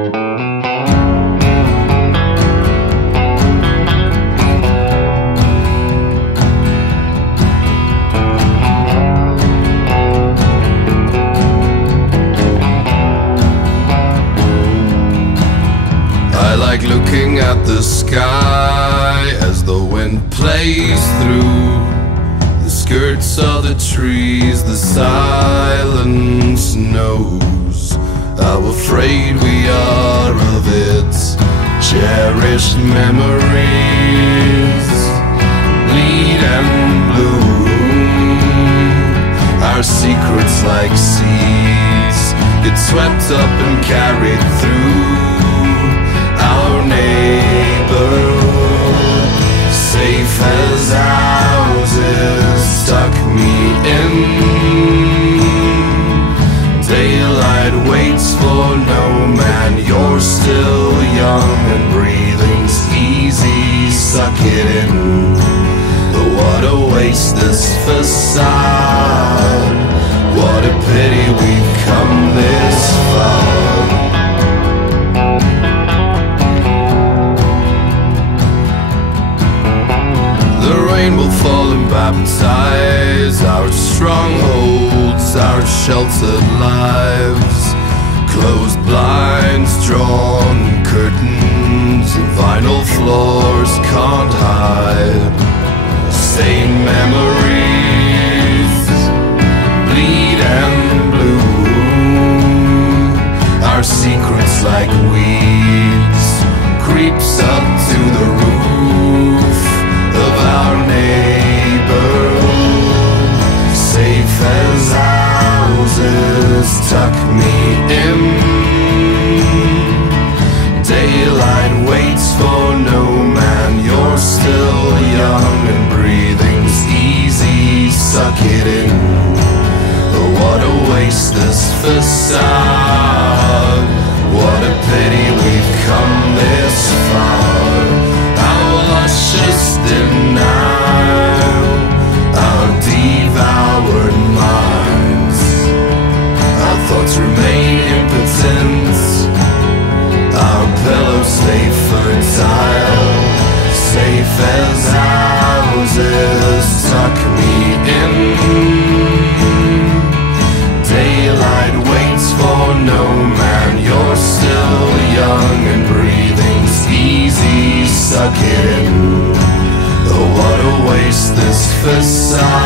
I like looking at the sky as the wind plays through the skirts of the trees. The silence knows how afraid we are of its cherished memories. Bleed and bloom, our secrets like seas get swept up and carried through our neighborhood. Safe as houses, tuck me in. Daylight waits for no man. You're still young and breathing's easy. Suck it in. But what a waste, this facade. What a pity we've come this far. The rain will fall and baptize our strongholds, our sheltered lives. Closed blinds, drawn curtains, and vinyl floors can't hide. Stained memories, bleed and bloom. Our secrets like weeds creeps up to the roof of our neighborhood. Safe as houses, tuck me in. Daylight waits for no man. You're still young and breathing's easy. Suck it in. Oh, what a waste, this facade. What a pity we've come this far. Our luscious denial, our devoured minds. Our thoughts remain impotent. Our pillows stay fertile. Safe as houses, tuck me in. Daylight waits for no man. You're still young and breathing's easy. Suck it in. Oh, what a waste, this facade.